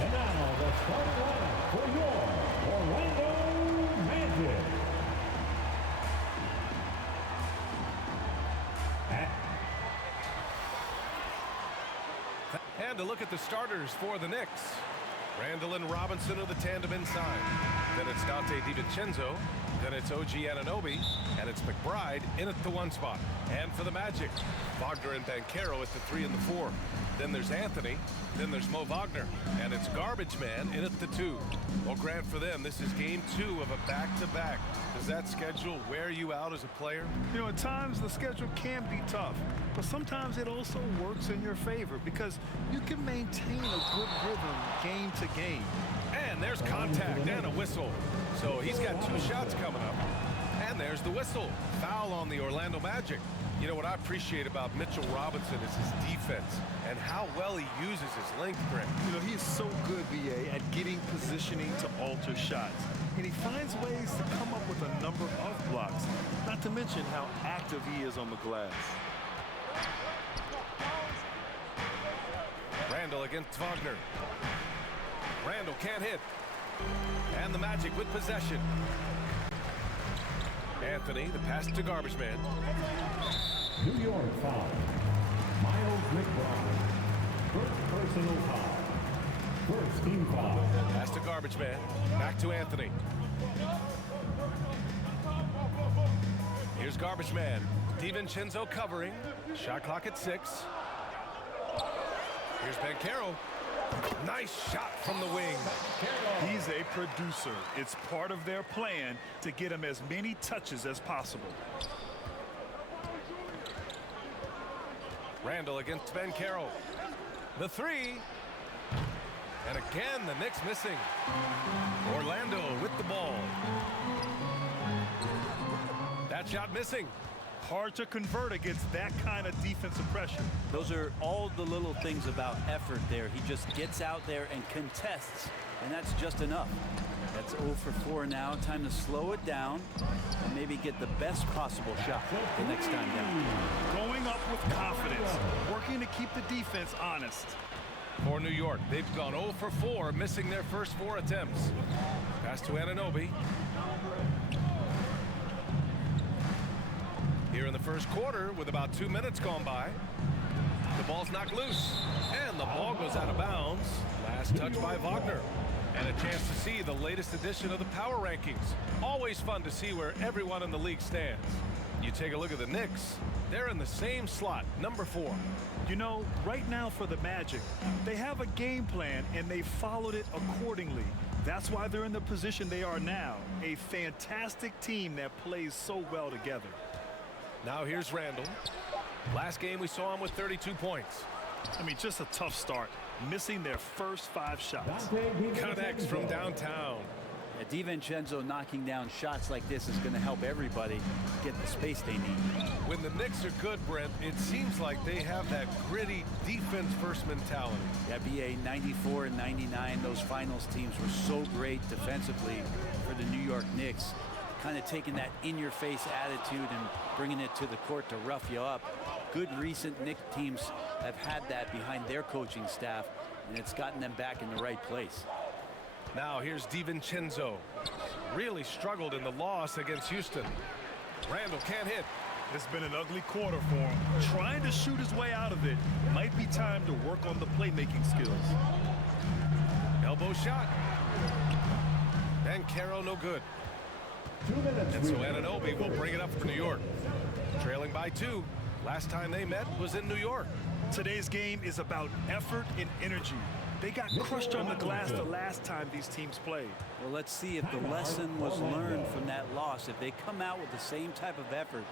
And now the starting lineup for your Orlando Magic. And a look at the starters for the Knicks. Randall and Robinson are the tandem inside. Then it's Dante DiVincenzo. Then it's OG Anunoby. And it's McBride in at the 1 spot. And for the Magic, Wagner and Banchero at the 3 and the 4. Then there's Anthony. Then there's Mo Wagner. And it's Garbage Man in at the 2. Well, Grant, for them, this is game 2 of a back-to-back. Does that schedule wear you out as a player? You know, at times the schedule can be tough, but sometimes it also works in your favor because you can maintain a good rhythm game to game. And there's contact and a whistle. So he's got 2 shots coming up. And there's the whistle. Foul on the Orlando Magic. You know what I appreciate about Mitchell Robinson is his defense and how well he uses his length, Grant. You know, he is so good, BA, at getting positioning to alter shots. And he finds ways to come up with a number of blocks, not to mention how active he is on the glass. Randall against Wagner. Randall can't hit. And the Magic with possession. Anthony, the pass to Garbage Man. New York foul. Miles McBride. First personal foul. First team foul. Pass to Garbage Man. Back to Anthony. Here's Garbage Man. DiVincenzo covering. Shot clock at 6. Here's Banchero. Nice shot from the wing. He's a producer. It's part of their plan to get him as many touches as possible. Randall against Banchero. The 3. And again, the Knicks missing. Orlando with the ball. That shot missing. Hard to convert against that kind of defensive pressure. Those are all the little things about effort there. He just gets out there and contests, and that's just enough. That's 0 for 4 now. Time to slow it down and maybe get the best possible shot the next time down. Going up with confidence, working to keep the defense honest. For New York, they've gone 0 for 4, missing their first 4 attempts. Pass to Anunoby. Here in the first quarter, with about 2 minutes gone by, the ball's knocked loose, and the ball goes out of bounds. Last touch by Wagner. And a chance to see the latest edition of the power rankings. Always fun to see where everyone in the league stands. You take a look at the Knicks, they're in the same slot, number 4. You know, right now for the Magic, they have a game plan, and they followed it accordingly. That's why they're in the position they are now, a fantastic team that plays so well together. Now here's Randall. Last game we saw him with 32 points. I mean, just a tough start, missing their first 5 shots. Connects from downtown. Yeah, DiVincenzo knocking down shots like this is going to help everybody get the space they need. When the Knicks are good, Brent, it seems like they have that gritty defense-first mentality. That BA 94 and 99, those finals teams were so great defensively for the New York Knicks. Kind of taking that in-your-face attitude and bringing it to the court to rough you up. Good recent Knicks teams have had that behind their coaching staff, and it's gotten them back in the right place. Now here's DiVincenzo. Really struggled in the loss against Houston. Randall can't hit. It's been an ugly quarter for him. Trying to shoot his way out of it. Might be time to work on the playmaking skills. Elbow shot. Banchero no good. 2 minutes. And so Anunoby will bring it up for New York. Trailing by 2. Last time they met was in New York. Today's game is about effort and energy. They got crushed on the glass the last time these teams played. Well, let's see if the lesson was learned from that loss. If they come out with the same type of effort,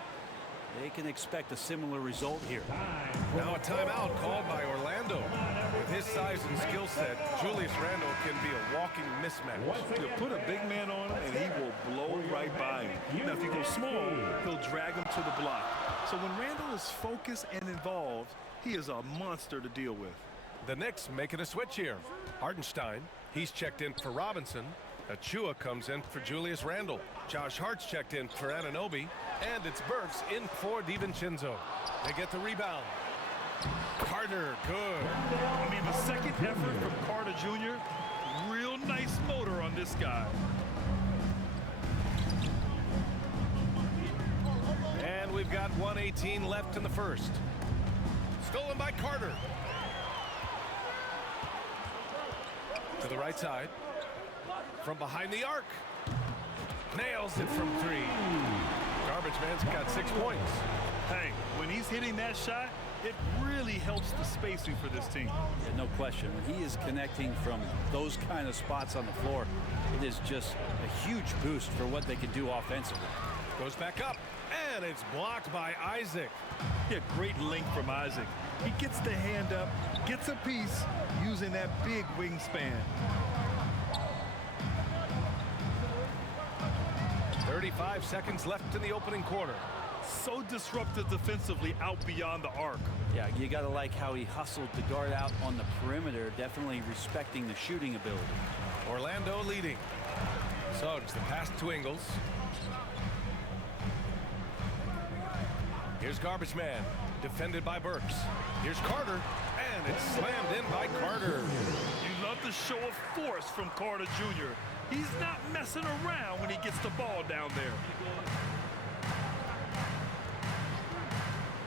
they can expect a similar result here. Now a timeout called by Orlando. With his size and skill set, Julius Randle can be a walking mismatch. You put a big man on him, and he will blow right by him. Now, if you go small, he'll drag him to the block. So when Randle is focused and involved, he is a monster to deal with. The Knicks making a switch here. Hartenstein, he's checked in for Robinson. Achua comes in for Julius Randle. Josh Hart's checked in for Anunoby. And it's Burks in for DiVincenzo. They get the rebound. Carter, good. I mean, the second effort from Carter Jr., real nice motor on this guy. And we've got 1:18 left in the first. Stolen by Carter. To the right side. From behind the arc. Nails it from 3. Garbage man's got 6 points. Hey, when he's hitting that shot, it really helps the spacing for this team. Yeah, no question. When he is connecting from those kind of spots on the floor, it is just a huge boost for what they can do offensively. Goes back up, and it's blocked by Isaac. Yeah, great length from Isaac. He gets the hand up, gets a piece, using that big wingspan. 35 seconds left in the opening quarter. So disruptive defensively out beyond the arc. Yeah, you got to like how he hustled the guard out on the perimeter, definitely respecting the shooting ability. Orlando leading. Suggs, the pass to Ingles. Here's Garbage Man, defended by Burks. Here's Carter, and it's slammed in by Carter. You love the show of force from Carter Jr. He's not messing around when he gets the ball down there.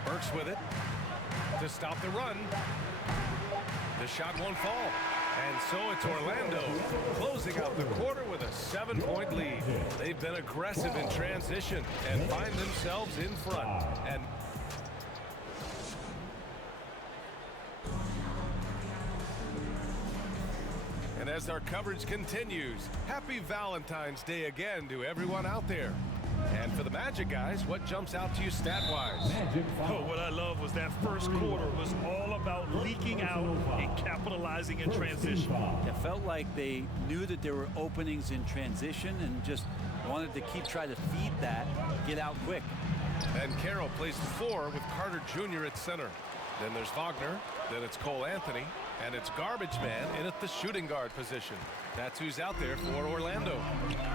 Burks with it to stop the run. The shot won't fall. And so it's Orlando closing out the quarter with a 7-point lead. They've been aggressive in transition and find themselves in front. And as our coverage continues, happy Valentine's Day again to everyone out there. And for the Magic guys, what jumps out to you stat-wise? Oh, what I love was that first quarter was all about leaking out and capitalizing in transition. It felt like they knew that there were openings in transition and just wanted to keep trying to feed that, get out quick. And Carroll plays 4 with Carter Jr. at center. Then there's Wagner, then it's Cole Anthony, and it's Garbage Man in at the shooting guard position. That's who's out there for Orlando.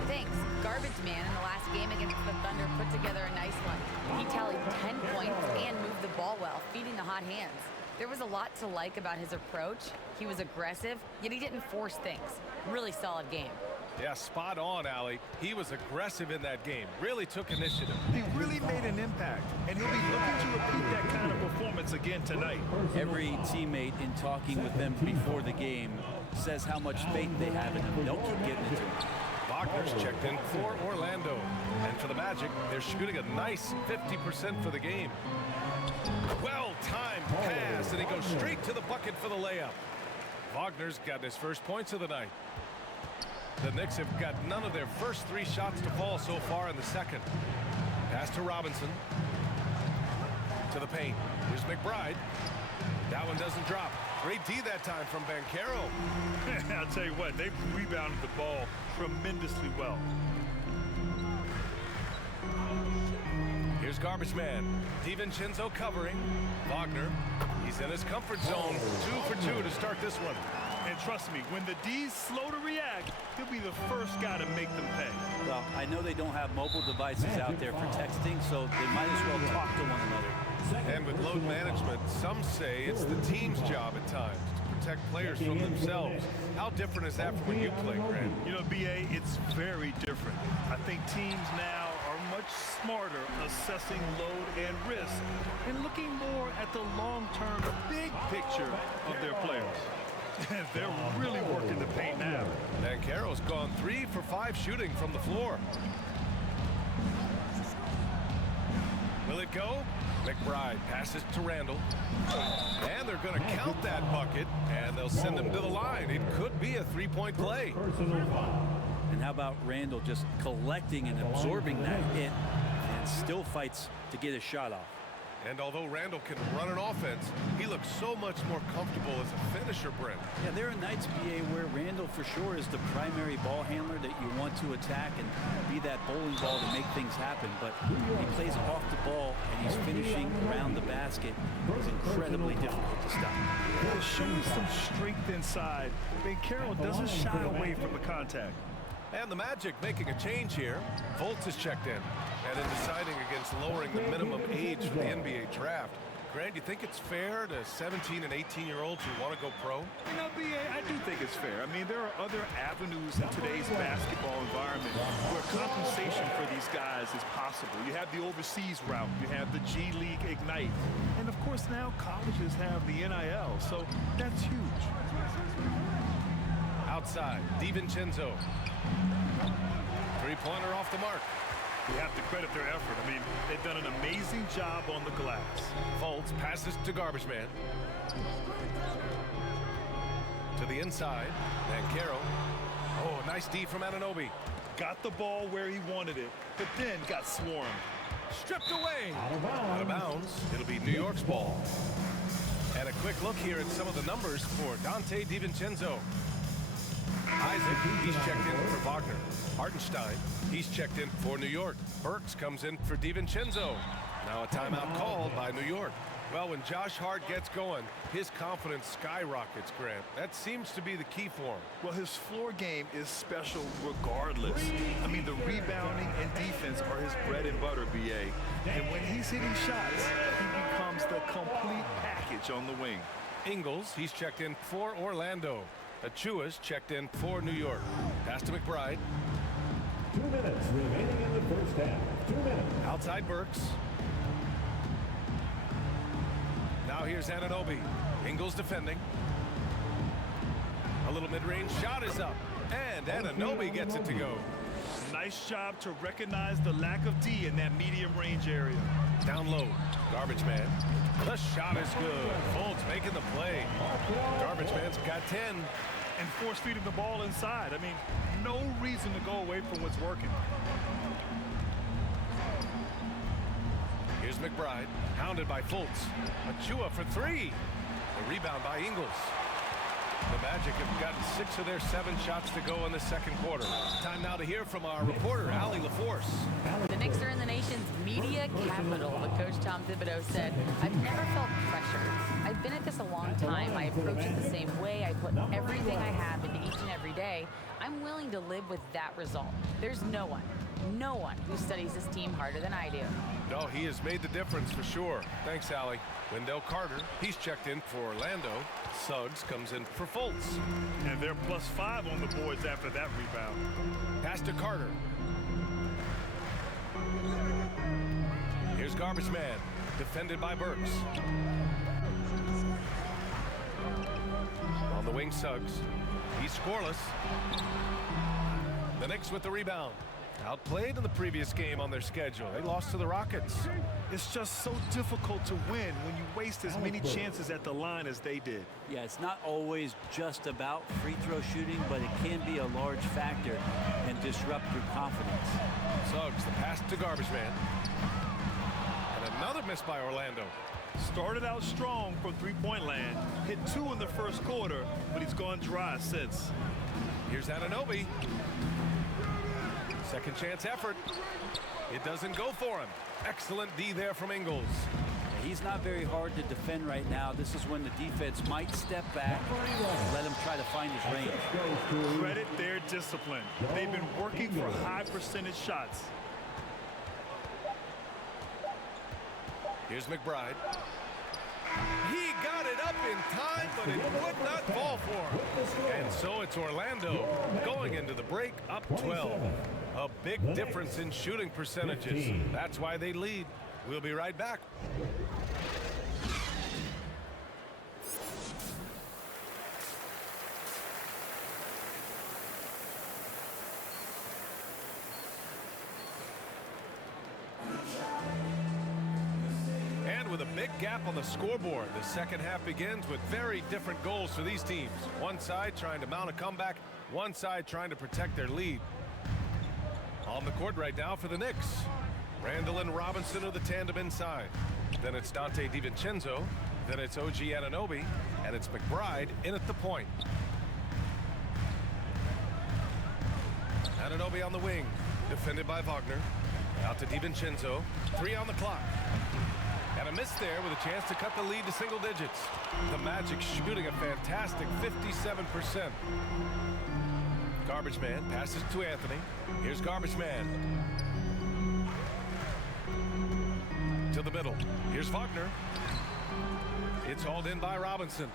Thanks. Garbage Man in the last game against the Thunder put together a nice one. He tallied 10 points and moved the ball well, feeding the hot hands. There was a lot to like about his approach. He was aggressive, yet he didn't force things. Really solid game. Yeah, spot on, Allie. He was aggressive in that game. Really took initiative. He really made an impact, and he'll be looking to repeat that kind of performance again tonight. Every teammate in talking with them before the game says how much faith they have in him. They'll keep getting it to him. Wagner's checked in for Orlando. And for the Magic, they're shooting a nice 50% for the game. Well-timed pass, and he goes straight to the bucket for the layup. Wagner's gotten his first points of the night. The Knicks have got none of their first 3 shots to fall so far in the second. Pass to Robinson. To the paint. Here's McBride. That one doesn't drop. Great D that time from Banchero. I'll tell you what, they've rebounded the ball tremendously well. Here's Garbage Man. DiVincenzo covering. Wagner. He's in his comfort zone. 2 for 2 to start this one. And trust me, when the D's slow to react, he'll be the first guy to make them pay. Well, I know they don't have mobile devices out there for texting, so they might as well talk to one another. And with load management, some say it's the team's job at times to protect players from themselves. How different is that from when you play, Grant? You know, BA, it's very different. I think teams now are much smarter assessing load and risk and looking more at the long-term big picture of their players. They're really working the paint now. And Carroll's gone 3 for 5 shooting from the floor. Will it go? McBride passes to Randall. And they're going to count that bucket, and they'll send him to the line. It could be a 3-point play. And how about Randall just collecting and absorbing that hit and still fights to get a shot off. And although Randall can run an offense, he looks so much more comfortable as a finisher, Brent. Yeah, there are nights, BA, where Randall for sure is the primary ball handler that you want to attack and be that bowling ball to make things happen. But he plays off the ball and he's finishing around the basket. It's incredibly difficult to stop. He's showing some strength inside. Banchero doesn't shy away from the contact. And the Magic making a change here. Fultz is checked in. And in deciding against lowering the minimum age for the NBA draft, Grant, you think it's fair to 17 and 18-year-olds who want to go pro? You know, BA, I do think it's fair. I mean, there are other avenues in today's basketball environment where compensation for these guys is possible. You have the overseas route. You have the G League Ignite. And, of course, now colleges have the NIL, so that's huge. Outside, DiVincenzo. Three-pointer off the mark. We have to credit their effort. I mean, they've done an amazing job on the glass. Fultz passes to Garbage Man. To the inside. Banchero. Oh, nice D from Anunoby. Got the ball where he wanted it, but then got swarmed. Stripped away. Out of bounds. It'll be New York's ball. And a quick look here at some of the numbers for Donte DiVincenzo. Isaac, he's checked in for Wagner. Hartenstein, he's checked in for New York. Burks comes in for DiVincenzo. Now a timeout called by New York. Well, when Josh Hart gets going, his confidence skyrockets, Grant. That seems to be the key for him. Well, his floor game is special regardless. I mean, the rebounding and defense are his bread and butter, BA. And when he's hitting shots, he becomes the complete package on the wing. Ingles, he's checked in for Orlando. Achua's checked in for New York. Pass to McBride. 2 minutes remaining in the first half. 2 minutes. Outside Burks. Now here's Anunoby. Ingles defending. A little mid-range shot is up. And Anunoby gets it to go. Nice job to recognize the lack of D in that medium range area. Down low. Garbage Man. The shot is good. Fultz making the play. Garbage Man's got 10. And force feeding the ball inside. I mean, no reason to go away from what's working. Here's McBride, hounded by Fultz. Achua for three. The rebound by Ingles. The Magic have gotten 6 of their 7 shots to go in the second quarter. Time now to hear from our reporter, Allie LaForce. The Knicks are in the nation's media capital, but Coach Tom Thibodeau said, I've never felt pressured. I've been at this a long time. I approach it the same way. I put everything I have into each and every day. I'm willing to live with that result. There's no one who studies this team harder than I do. No, he has made the difference for sure. Thanks, Allie. Wendell Carter, he's checked in for Orlando. Suggs comes in for Fultz. And they're +5 on the boards after that rebound. Pass to Carter. Here's Garbage Man, defended by Burks. On the wing, Suggs. He's scoreless. The Knicks with the rebound. Outplayed in the previous game on their schedule. They lost to the Rockets. It's just so difficult to win when you waste as many chances at the line as they did. Yeah, it's not always just about free throw shooting, but it can be a large factor and disrupt your confidence. Suggs, the pass to Garbage Man. And another miss by Orlando. Started out strong from three-point land. Hit 2 in the first quarter, but he's gone dry since. Here's Anunoby. Second chance effort. It doesn't go for him. Excellent D there from Ingles. He's not very hard to defend right now. This is when the defense might step back and let him try to find his range. Credit their discipline. They've been working for high percentage shots. Here's McBride. He got it up in time, but it would not fall for him. And so it's Orlando going into the break up 12. A big difference in shooting percentages. That's why they lead. We'll be right back. And with a big gap on the scoreboard, the second half begins with very different goals for these teams. One side trying to mount a comeback, one side trying to protect their lead. On the court right now for the Knicks, Randall and Robinson are the tandem inside. Then it's Donte DiVincenzo, then it's OG Anunoby, and it's McBride in at the point. Anunoby on the wing, defended by Wagner. Out to DiVincenzo, 3 on the clock. And a miss there with a chance to cut the lead to single digits. The Magic shooting a fantastic 57%. Garbage Man passes to Anthony. Here's Garbage Man. To the middle. Here's Wagner. It's hauled in by Robinson.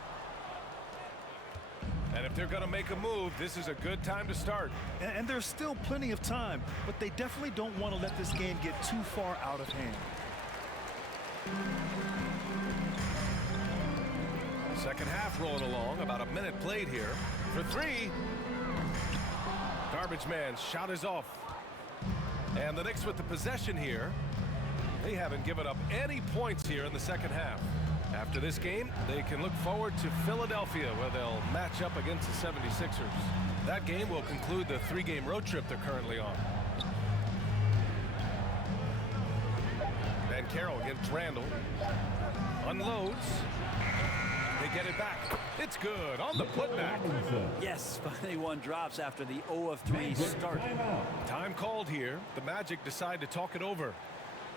And if they're going to make a move, this is a good time to start. And there's still plenty of time, but they definitely don't want to let this game get too far out of hand. Second half rolling along, about a minute played here. For three. Garbage man's shot is off. And the Knicks with the possession here. They haven't given up any points here in the second half. After this game, they can look forward to Philadelphia, where they'll match up against the 76ers. That game will conclude the three-game road trip they're currently on. Van Carroll against Randall. Unloads. They get it back. It's good on the putback. Yes, finally one drops after the 0 of 3 start. Time called here. The Magic decide to talk it over.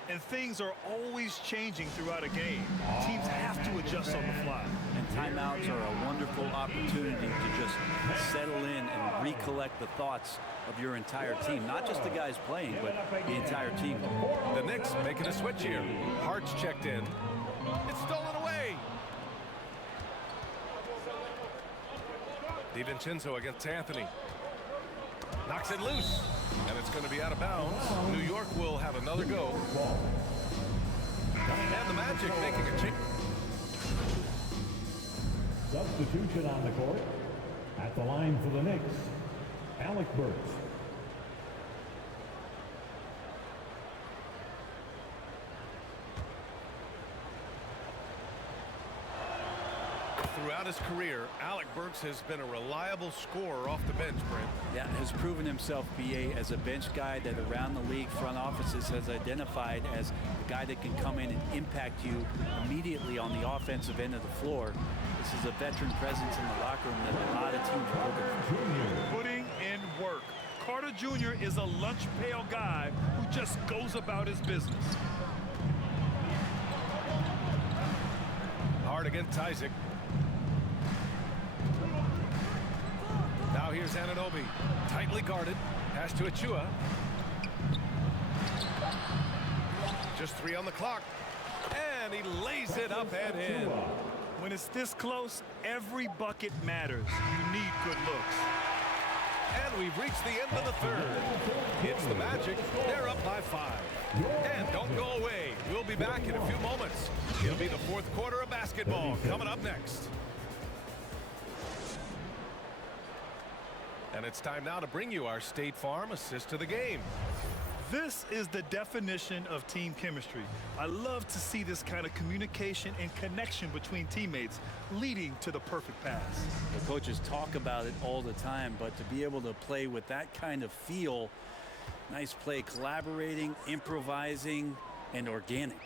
And things are always changing throughout a game. Teams have to adjust on the fly. And timeouts are a wonderful opportunity to just settle in and recollect the thoughts of your entire team. Not just the guys playing, but the entire team. The Knicks making a switch here. Hart's checked in. It's stolen away. DiVincenzo against Anthony. Knocks it loose. And it's going to be out of bounds. New York will have another go. And the Magic making a change. Substitution on the court. At the line for the Knicks, Alec Burks. Throughout his career, Alec Burks has been a reliable scorer off the bench, Brent. Yeah, has proven himself, BA, as a bench guy that around the league front offices has identified as a guy that can come in and impact you immediately on the offensive end of the floor. This is a veteran presence in the locker room that a lot of teams are looking for. Putting in work. Carter Jr. is a lunch pail guy who just goes about his business. Hard against Isaac. Now here's Anunoby, tightly guarded, pass to Achua. Just 3 on the clock, and he lays it up and in. When it's this close, every bucket matters. You need good looks. And we've reached the end of the third. It's the Magic, they're up by 5. And don't go away, we'll be back in a few moments. It'll be the fourth quarter of basketball coming up next. And it's time now to bring you our State Farm assist to the game. This is the definition of team chemistry. I love to see this kind of communication and connection between teammates leading to the perfect pass. The coaches talk about it all the time, but to be able to play with that kind of feel, nice play, collaborating, improvising, and organic.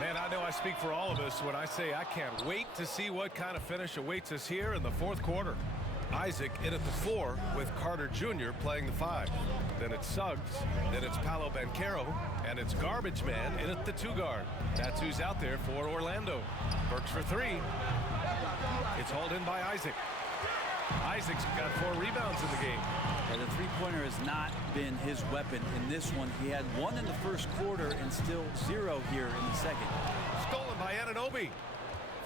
Man, I know I speak for all of us when I say I can't wait to see what kind of finish awaits us here in the fourth quarter. Isaac in at the 4 with Carter Jr. playing the 5. Then it's Suggs, then it's Paolo Banchero, and it's Garbage Man in at the 2 guard. That's who's out there for Orlando. Burks for 3. It's hauled in by Isaac. Isaac's got 4 rebounds in the game. And the three-pointer has not been his weapon in this one. He had 1 in the first quarter and still 0 here in the second. Stolen by Anunoby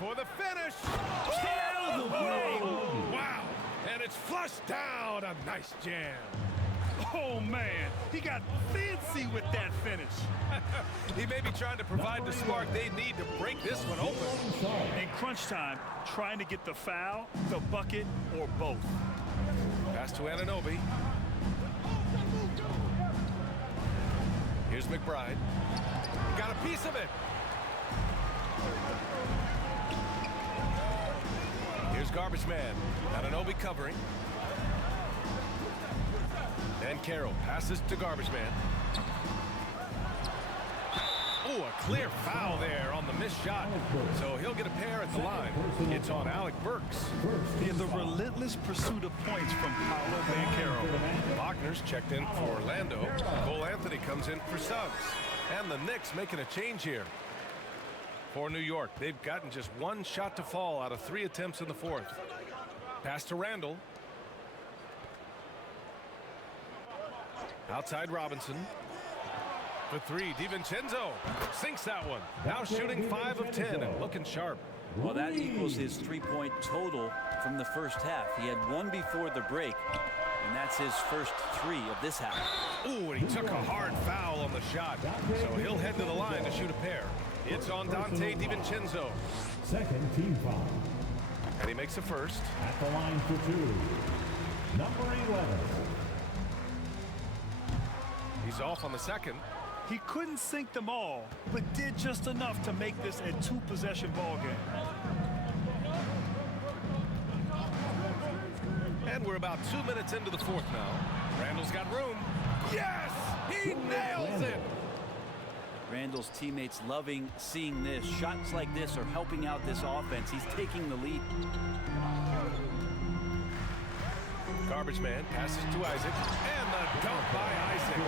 for the finish. Out of the way! Wow! And it's flushed down. A nice jam. Oh, man. He got fancy with that finish. He may be trying to provide the spark they need to break this one open. In crunch time, trying to get the foul, the bucket, or both. Pass to Anunoby. Here's McBride. Got a piece of it. Here's Garbage Man. Anunoby covering. And Carroll passes to Garbage Man. Oh, a clear foul there on the missed shot. So he'll get a pair at the line. It's on Alec Burks. Yeah, the relentless pursuit of points from Paolo Banchero. Wagner's checked in for Orlando. Cole Anthony comes in for Suggs. And the Knicks making a change here. For New York, they've gotten just 1 shot to fall out of 3 attempts in the fourth. Pass to Randall. Outside Robinson. For three, DiVincenzo sinks that one. Now shooting 5 of 10 and looking sharp. Well, that equals his 3-point total from the first half. He had one before the break, and that's his first 3 of this half. Ooh, and he took a hard foul on the shot. So he'll head to the line to shoot a pair. It's on Dante DiVincenzo. Second team foul. And he makes a first. At the line for 2. Number 11. He's off on the second. He couldn't sink them all, but did just enough to make this a 2-possession ball game. And we're about 2 minutes into the fourth now. Randall's got room. Yes! He nails it! Randall's teammates loving seeing this. Shots like this are helping out this offense. He's taking the lead. Garbage man passes to Isaac. And the dunk by Isaac.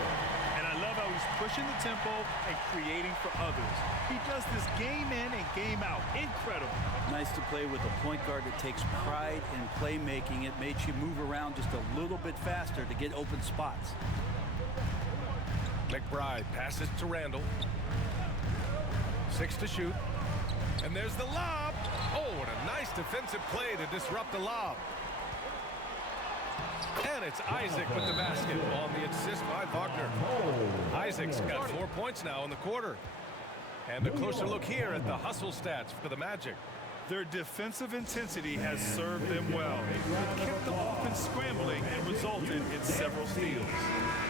And I love how he's pushing the tempo and creating for others. He does this game in and game out. Incredible. Nice to play with a point guard that takes pride in playmaking. It makes you move around just a little bit faster to get open spots. McBride passes to Randall. 6 to shoot. And there's the lob. Oh, and a nice defensive play to disrupt the lob. And it's Isaac with the basket on the assist by Wagner. Isaac's got 4 points now in the quarter. And a closer look here at the hustle stats for the Magic. Their defensive intensity has served them well. It kept the offense scrambling and resulted in several steals.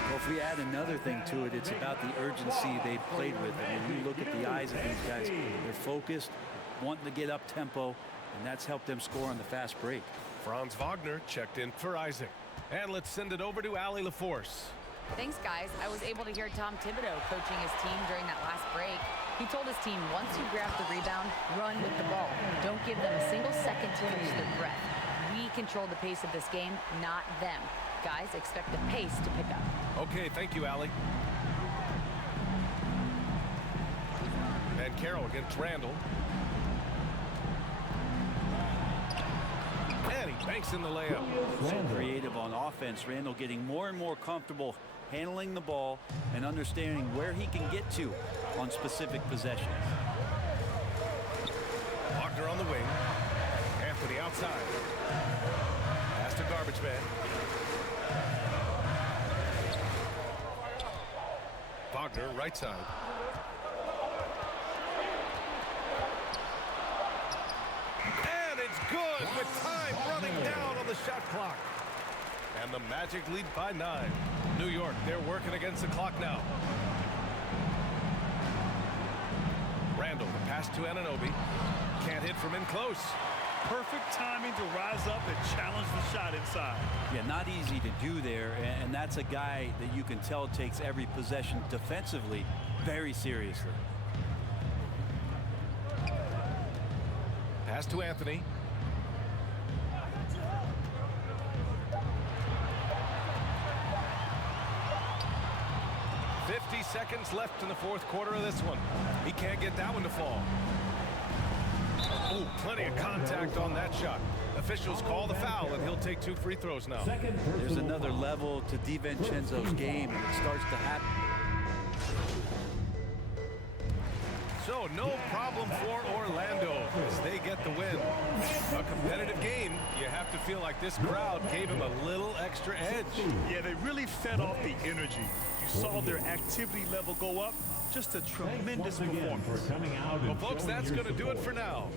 Well, if we add another thing to it, it's about the urgency they've played with. I mean, you look at the eyes of these guys. They're focused, wanting to get up tempo, and that's helped them score on the fast break. Franz Wagner checked in for Isaac. And let's send it over to Ali LaForce. Thanks, guys. I was able to hear Tom Thibodeau coaching his team during that last break. He told his team, once you grab the rebound, run with the ball. Don't give them a single second to catch their breath. We control the pace of this game, not them. Guys, expect the pace to pick up. Okay, thank you, Ali. And Carroll against Randall. And he banks in the layup. So creative on offense. Randall getting more and more comfortable handling the ball and understanding where he can get to on specific possessions. Wagner on the wing. Anthony outside. Pass to Garbage Man. Wagner right side. And it's good with time running down on the shot clock. And the Magic lead by 9. New York, they're working against the clock now. Randall, the pass to Anunoby. Can't hit from in close. Perfect timing to rise up and challenge the shot inside. Yeah, not easy to do there, and that's a guy that you can tell takes every possession defensively very seriously. Pass to Anthony. Seconds left in the fourth quarter of this one. He can't get that one to fall. Oh, plenty of contact on that shot. Officials call the foul, and he'll take 2 free throws now. There's another level to DiVincenzo's game, and it starts to happen. So no problem for Orlando as they get the win. A competitive game. You have to feel like this crowd gave him a little extra edge. Yeah, they really fed off the energy. You saw their activity level go up. Just a tremendous performance. Well, folks, that's going to do it for now.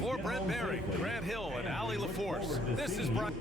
For Brent Barry, Grant Hill, and Ali LaForce, this is Brian.